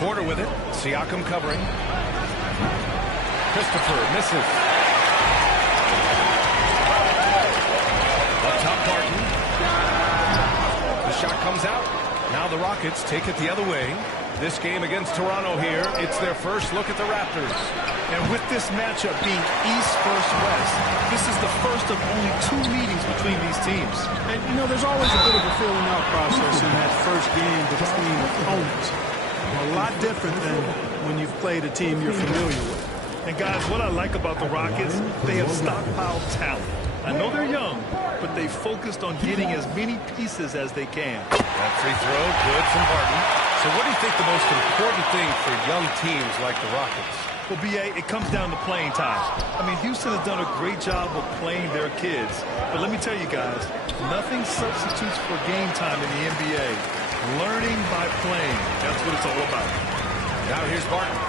Porter with it. Siakam covering. Christopher misses. Up top, Barton. The shot comes out. Now the Rockets take it the other way. This game against Toronto here, it's their first look at the Raptors. And with this matchup being East versus West, this is the first of only 2 meetings between these teams. And, you know, there's always a bit of a filling out process in that first game between opponents. A lot different than when you've played a team you're familiar with. And, guys, what I like about the Rockets, they have stockpiled talent. I know they're young, but they focused on getting as many pieces as they can. That free throw, good from Barton. So what do you think the most important thing for young teams like the Rockets? Well, B.A., it comes down to playing time. I mean, Houston has done a great job of playing their kids. But let me tell you guys, nothing substitutes for game time in the NBA. Learning by playing, that's what it's all about. Now here's Barton.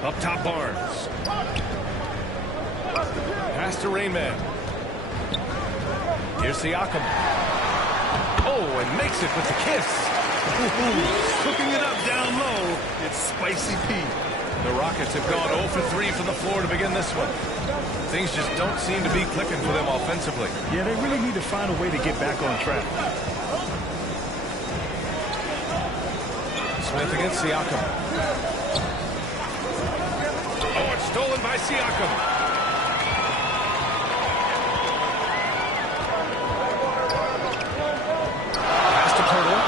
Up top, Barnes. Pass to Rainman. Here's Siakam. Oh, and makes it with the kiss. Cooking it up down low, it's Spicy Pete. The Rockets have gone 0 for 3 from the floor to begin this one. Things just don't seem to be clicking for them offensively. Yeah, they really need to find a way to get back on track. Smith against Siakam. Oh, it's stolen by Siakam. Pass to Porter.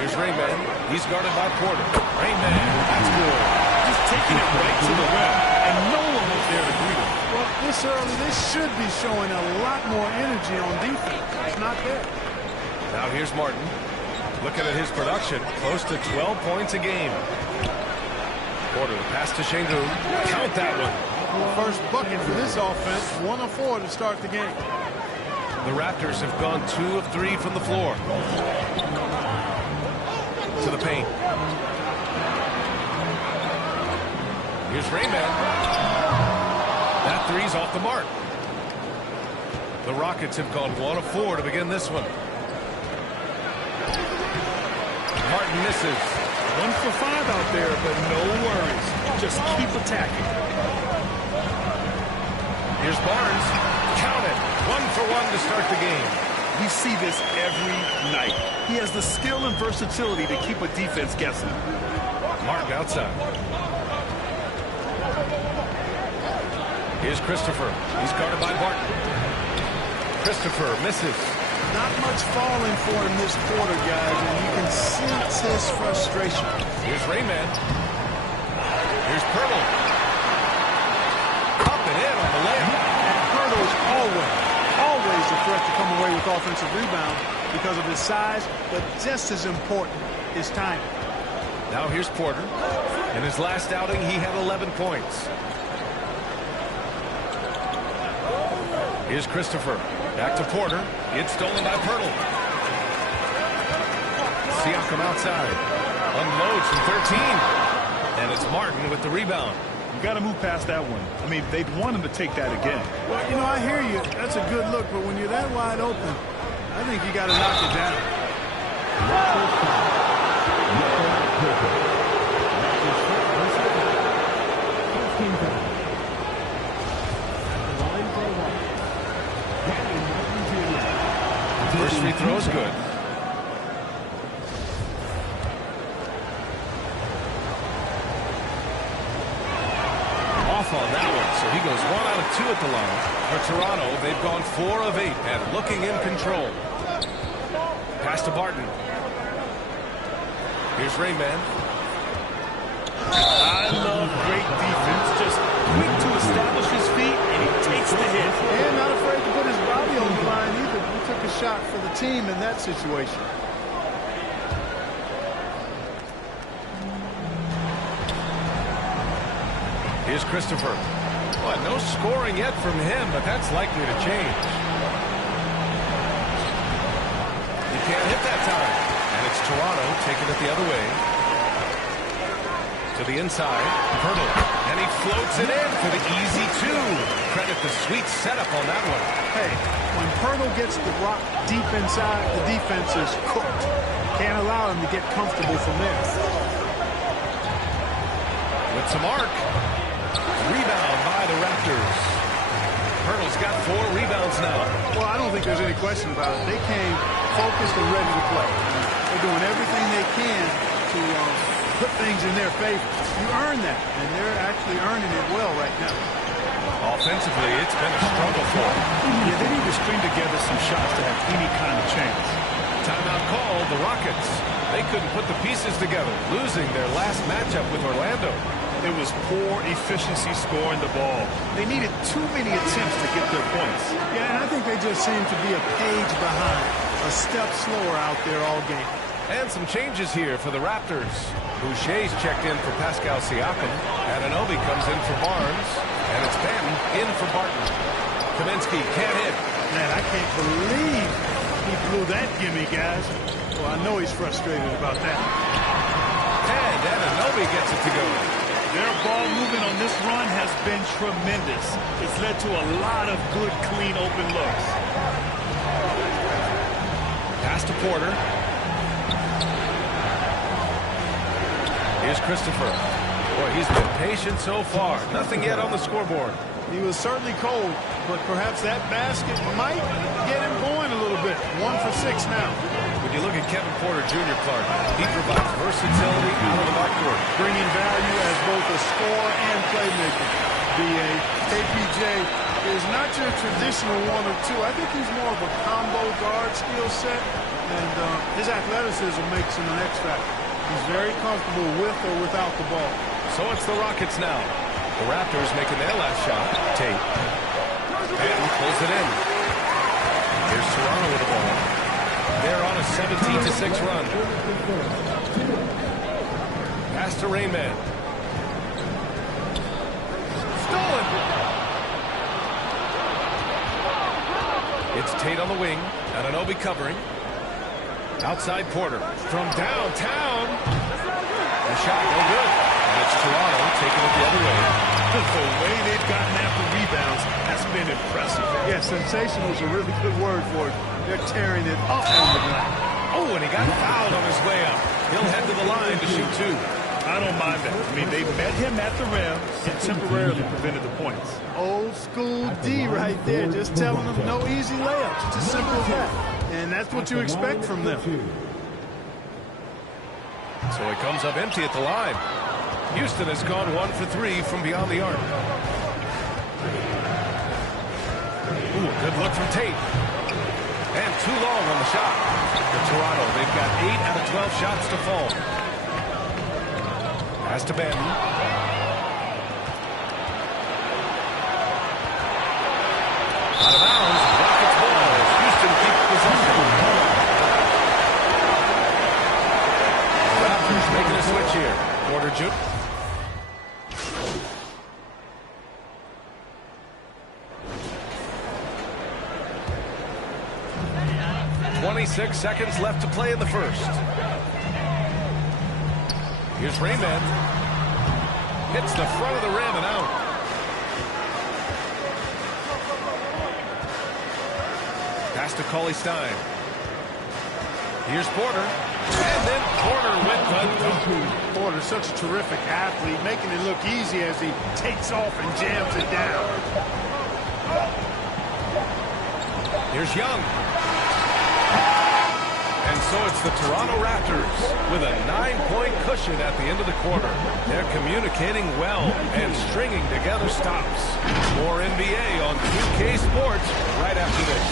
Here's Rainman. He's guarded by Porter. Rainman, that's good. Just taking it right to the rim, and no one was there to greet him. Well, this early, this should be showing a lot more energy on defense. It's not there. Now here's Martin. Looking at his production, close to 12 points a game. Porter, the pass to Şengün. Count that one. First bucket for this offense, 1 of 4 to start the game. The Raptors have gone 2 of 3 from the floor. To the paint. Here's Rainman. That three's off the mark. The Rockets have gone 1 of 4 to begin this one. Martin misses. 1 for 5 out there, but no worries. Just keep attacking. Here's Barnes. Count it. 1 for 1 to start the game. We see this every night. He has the skill and versatility to keep a defense guessing. Martin outside. Here's Christopher. He's guarded by Barton. Christopher misses. Not much falling for him this quarter, guys, and you can sense his frustration. Here's Rainman. Here's Pirtle. Up and in on the layup. And Pirtle's always a threat to come away with offensive rebound because of his size, but just as important, his timing. Now here's Porter. In his last outing, he had 11 points. Here's Christopher. Back to Porter. It's stolen by Pirtle. Siakam outside. Unloads from 13. And it's Martin with the rebound. You got to move past that one. I mean, they'd want him to take that again. Well, you know, I hear you. That's a good look, but when you're that wide open, I think you got to knock it down. First free throw is good. Off on that one, so he goes 1 out of 2 at the line. For Toronto, they've gone 4 of 8 and looking in control. Pass to Barton. Here's Rainman. I love great defense. Just quick to establish his feet, and he takes the hit. And not afraid to put his body on the line either. He took a shot for the team in that situation. Here's Christopher. Well, no scoring yet from him, but that's likely to change. He can't hit that time. And it's Toronto taking it the other way. To To the inside, Hurdle, and he floats it in for the easy two. Credit the sweet setup on that one. Hey, when Hurdle gets the rock deep inside, the defense is cooked. Can't allow him to get comfortable from there. With some arc. Rebound by the Raptors. Hurdle's got 4 rebounds now. Well, I don't think there's any question about it. They came focused and ready to play. They're doing everything they can to put things in their favor. You earn that, and they're actually earning it well right now. Offensively, it's been a struggle for them. Yeah, they need to string together some shots to have any kind of chance. Timeout called, the Rockets. They couldn't put the pieces together, losing their last matchup with Orlando. It was poor efficiency scoring the ball. They needed too many attempts to get their points. Yeah, and I think they just seem to be a page behind, a step slower out there all game. And some changes here for the Raptors. Boucher's checked in for Pascal Siakam. Anunoby comes in for Barnes. And it's Ben in for Barton. Kaminsky can't hit. Man, I can't believe he blew that gimme, guys. Well, I know he's frustrated about that. And Anunoby gets it to go. Their ball movement on this run has been tremendous. It's led to a lot of good, clean, open looks. Pass to Porter. Here's Christopher. Boy, he's been patient so far. Nothing yet on the scoreboard. He was certainly cold, but perhaps that basket might get him going a little bit. 1 for 6 now. When you look at Kevin Porter Jr., Clark, he provides versatility out of the backcourt, bringing value as both a scorer and playmaker. B.A. KPJ is not your traditional 1 or 2. I think he's more of a combo guard skill set, and his athleticism makes him an X factor. He's very comfortable with or without the ball. So it's the Rockets now. The Raptors making their last shot. Tate. And pulls it in. Here's Toronto with the ball. They're on a 17-6 run. Pass to Rainman. Stolen. It's Tate on the wing. Anunoby covering. Outside Porter. From downtown. The shot no good. And it's Toronto taking it the other way. The way they've gotten after rebounds has been impressive. Yeah, sensational is a really good word for it. They're tearing it up on the glass. Oh, and he got fouled on his way up. He'll head to the line to shoot 2. I don't mind that. I mean, they met him at the rim and temporarily prevented the points. Old school D right there, just telling them no easy layups. It's as simple as that. And that's what you expect from them. So he comes up empty at the line. Houston has gone 1 for 3 from beyond the arc. Ooh, good look from Tate. And too long on the shot. For Toronto, they've got 8 out of 12 shots to fall. Pass to Ben. Out of bounds. Rockets ball. Houston keeps possession. Raptors making a switch here. Porter Jr. 26 seconds left to play in the first. Here's Rainman. Hits the front of the rim and out. Pass to Cauley-Stein. Here's Porter. And then Porter with the dunk. Porter's such a terrific athlete, making it look easy as he takes off and jams it down. Here's Young. And so it's the Toronto Raptors with a 9-point cushion at the end of the quarter. They're communicating well and stringing together stops. More NBA on 2K Sports right after this.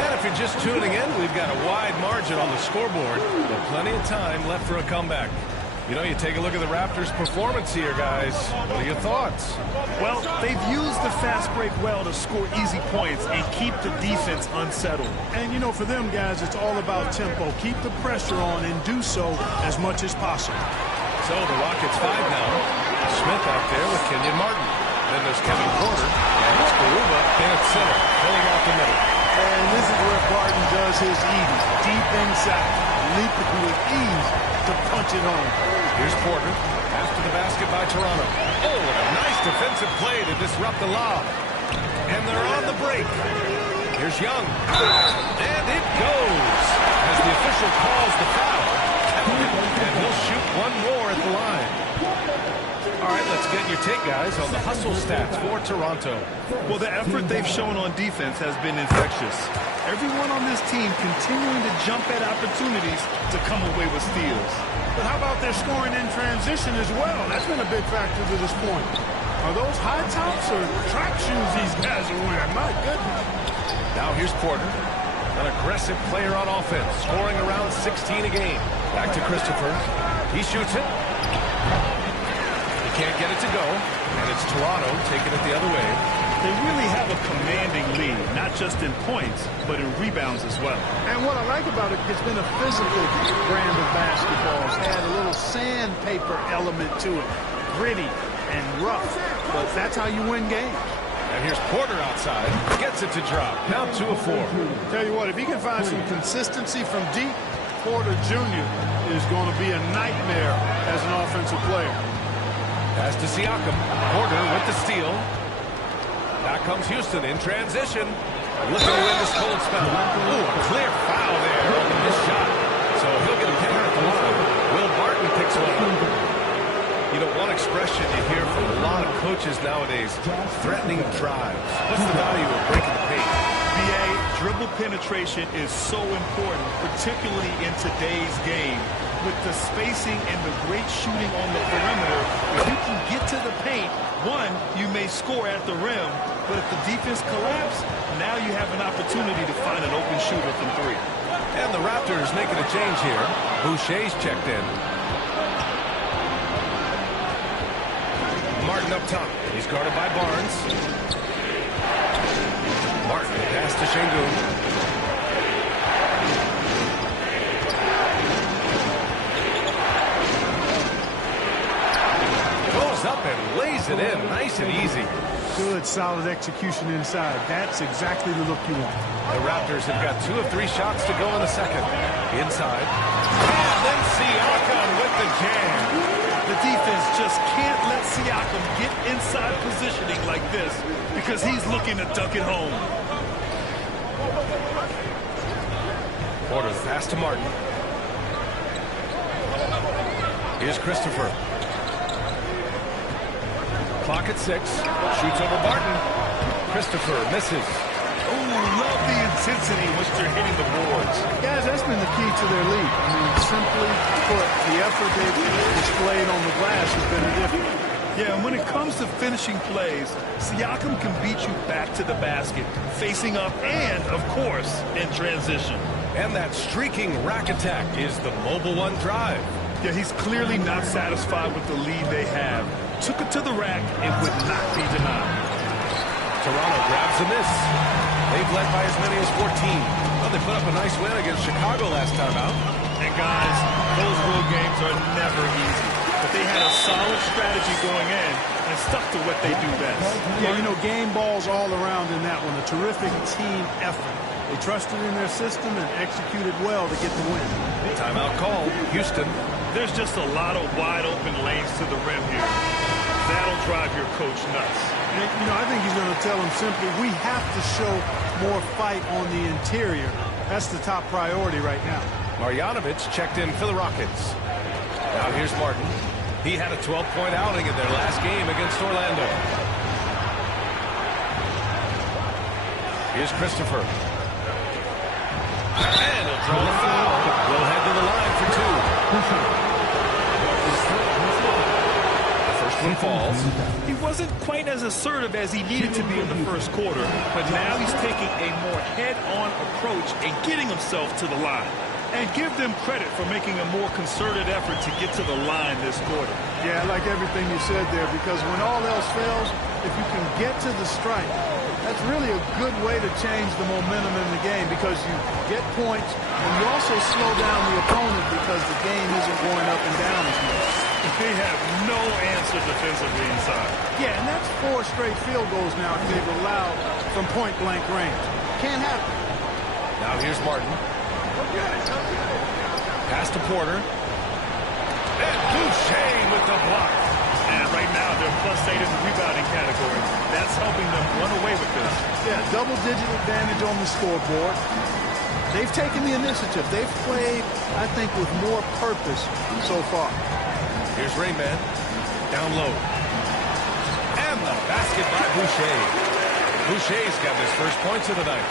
And if you're just tuning in, we've got a wide margin on the scoreboard, but plenty of time left for a comeback. You know, you take a look at the Raptors' performance here, guys. What are your thoughts? Well, they've used the fast break well to score easy points and keep the defense unsettled. And, you know, for them guys, it's all about tempo. Keep the pressure on and do so as much as possible. So the Rockets 5 now. Smith out there with Kenyon Martin. Then there's Kevin Porter. And it's Garuba in at center, filling out the middle. And this is where Barton does does his eating. Deep inside, leaping with ease to punch it home. Here's Porter. After the basket by Toronto. Oh, what a nice defensive play to disrupt the lob. And they're on the break. Here's Young. And it goes. As the official calls the foul, and he'll shoot one more at the line. All right, let's get your take, guys, on the hustle stats for Toronto. Well, the effort they've shown on defense has been infectious. Everyone on this team continuing to jump at opportunities to come away with steals. But how about their scoring in transition as well? That's been a big factor to this point. Are those high tops or track shoes these guys are wearing? My goodness. Now here's Porter, an aggressive player on offense, scoring around 16 a game. Back to Christopher. He shoots it. He can't get it to go, and it's Toronto taking it the other way. They really have a commanding lead, not just in points, but in rebounds as well. And what I like about it, it's been a physical brand of basketball. It's had a little sandpaper element to it, gritty and rough, but that's how you win games. And here's Porter outside, gets it to drop. Now 2 of 4. Tell you what, if he can find some consistency from deep, Porter Jr. is going to be a nightmare as an offensive player. Pass to Siakam. Porter with the steal. Back comes Houston in transition. Looking to win this cold spell. Ooh, a clear foul there on the missed shot. So he'll get a penalty at the line. Will Barton picks one up. You know, one expression you hear from a lot of coaches nowadays, threatening drives. What's the value of breaking the paint? BA, dribble penetration is so important, particularly in today's game. With the spacing and the great shooting on the perimeter, if you can get to the paint, one, you may score at the rim, but if the defense collapses, now you have an opportunity to find an open shooter from 3. And the Raptors making a change here. Boucher's checked in. Martin up top. He's guarded by Barnes. Martin pass to Şengün. Goes up and lays it in. Nice and easy. Good, solid execution inside. That's exactly the look you want. The Raptors have got 2 of 3 shots to go in the second. Inside. And then Siakam with the jam. The defense just can't let Siakam get inside positioning like this because he's looking to dunk it home. Porter pass to Martin. Here's Christopher. Clock at 6. Shoots over Barton. Christopher misses. Oh, love the intensity in which they're hitting the boards. Guys, that's been the key to their lead. I mean, simply put, the effort they've displayed on the glass has been the difference. Yeah, and when it comes to finishing plays, Siakam can beat you back to the basket, facing up and, of course, in transition. And that streaking rack attack is the mobile one drive. Yeah, he's clearly not satisfied with the lead they have. Took it to the rack and would not be denied. Toronto grabs a miss. They've led by as many as 14. Well, they put up a nice win against Chicago last time out. And guys, those road games are never easy. But they had a solid strategy going in and stuck to what they do best. Yeah, you know, game balls all around in that one. A terrific team effort. They trusted in their system and executed well to get the win. Timeout call, Houston. There's just a lot of wide open lanes to the rim here. That'll drive your coach nuts. And, you know, I think he's going to tell them simply, we have to show more fight on the interior. That's the top priority right now. Marjanovic checked in for the Rockets. Now here's Martin. He had a 12-point outing in their last game against Orlando. Here's Christopher. And he'll draw the foul. We'll head to the line for 2. The first one falls. He wasn't quite as assertive as he needed to be in the first quarter, but now he's taking a more head-on approach and getting himself to the line. And give them credit for making a more concerted effort to get to the line this quarter. Yeah, I like everything you said there, because when all else fails, if you can get to the strike, that's really a good way to change the momentum in the game, because you get points and you also slow down the opponent because the game isn't going up and down as much. They have no answer defensively inside. Yeah, and that's 4 straight field goals now they've allowed from point-blank range. Can't happen. Now here's Martin. Pass to Porter. And Boucher with the block. And right now they're +8 in the rebounding category. That's helping them run away with this. Yeah, double-digit advantage on the scoreboard. They've taken the initiative. They've played, I think, with more purpose so far. Here's Rayman. Down low. And the basket by Boucher. Boucher's got his first points of the night.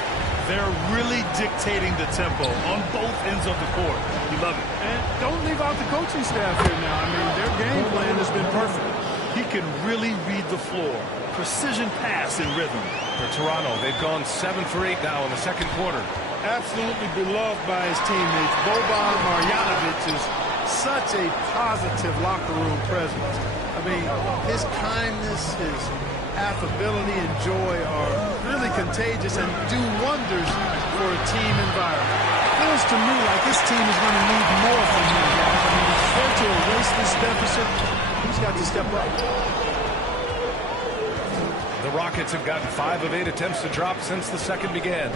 They're really dictating the tempo on both ends of the court. You love it. And don't leave out the coaching staff here now. I mean, their game plan has been perfect. He can really read the floor. Precision pass and rhythm. For Toronto, they've gone 7 for 8 now in the second quarter. Absolutely beloved by his teammates. Boban Marjanovic is such a positive locker room presence. I mean, his kindness, his affability and joy are really contagious and do wonders for a team environment. It feels to me like this team is going to need more from him, guys. I mean, it's fair to erase this deficit. He's got to step up. The Rockets have gotten 5 of 8 attempts to drop since the second began.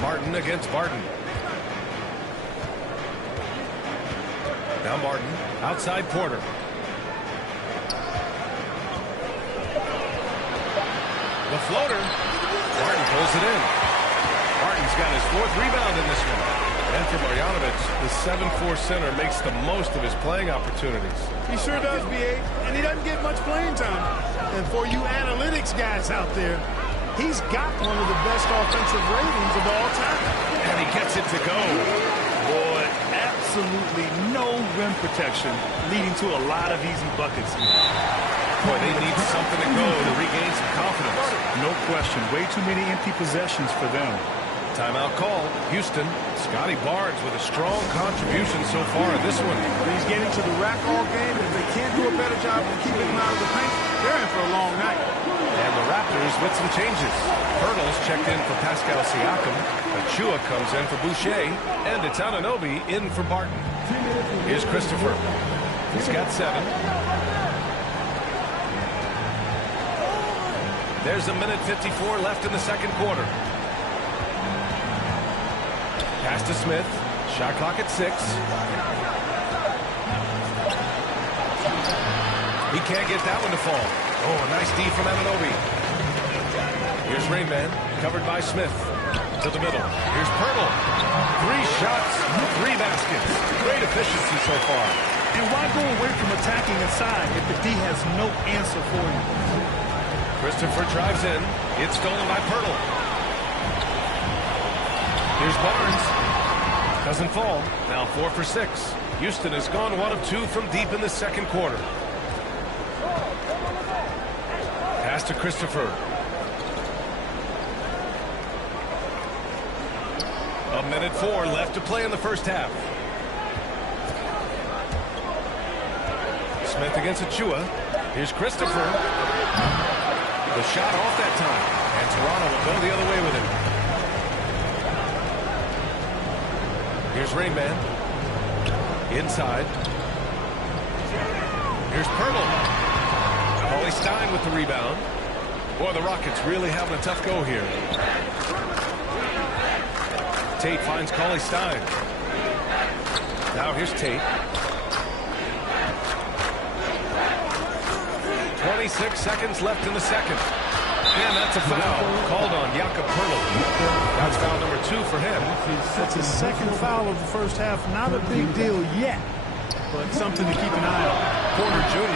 Martin against Barton. Now Martin, outside Porter. The floater. Martin pulls it in. Martin's got his 4th rebound in this one. And for Marjanovic, the 7'4" center makes the most of his playing opportunities. He sure does, B.A., and he doesn't get much playing time. And for you analytics guys out there, he's got one of the best offensive ratings of all time. And he gets it to go. Boy, absolutely no rim protection, leading to a lot of easy buckets. Boy, they need something to go to regain some confidence. No question. Way too many empty possessions for them. Timeout call. Houston. Scotty Barnes with a strong contribution so far in this one. He's getting to the rack all game. If they can't do a better job of keeping him out of the paint, they're in for a long night. And the Raptors with some changes. Hurdles checked in for Pascal Siakam. Achua comes in for Boucher. And it's Anunoby in for Barton. Here's Christopher. He's got 7. There's a minute 54 left in the second quarter. Pass to Smith. Shot clock at 6. He can't get that one to fall. Oh, a nice D from Anunoby. Here's Rayman, covered by Smith. To the middle. Here's Pirtle. 3 shots, 3 baskets. Great efficiency so far. And why go away from attacking inside if the D has no answer for you? Christopher drives in. It's stolen by Pirtle. Here's Barnes. Doesn't fall. Now 4 for 6. Houston has gone 1 of 2 from deep in the second quarter. Pass to Christopher. A minute 4 left to play in the first half. Smith against Achua. Here's Christopher. The shot off that time. And Toronto will go the other way with it. Here's Rayman. Inside. Here's Pirtle. Paulie Stein with the rebound. Boy, the Rockets really having a tough go here. Tate finds Paulie Stein. Now here's Tate. 26 seconds left in the second. And that's a foul called on Jakob Pirtle. That's foul number 2 for him. That's his second foul of the first half. Not a big deal yet, but something to keep an eye on. Porter Jr.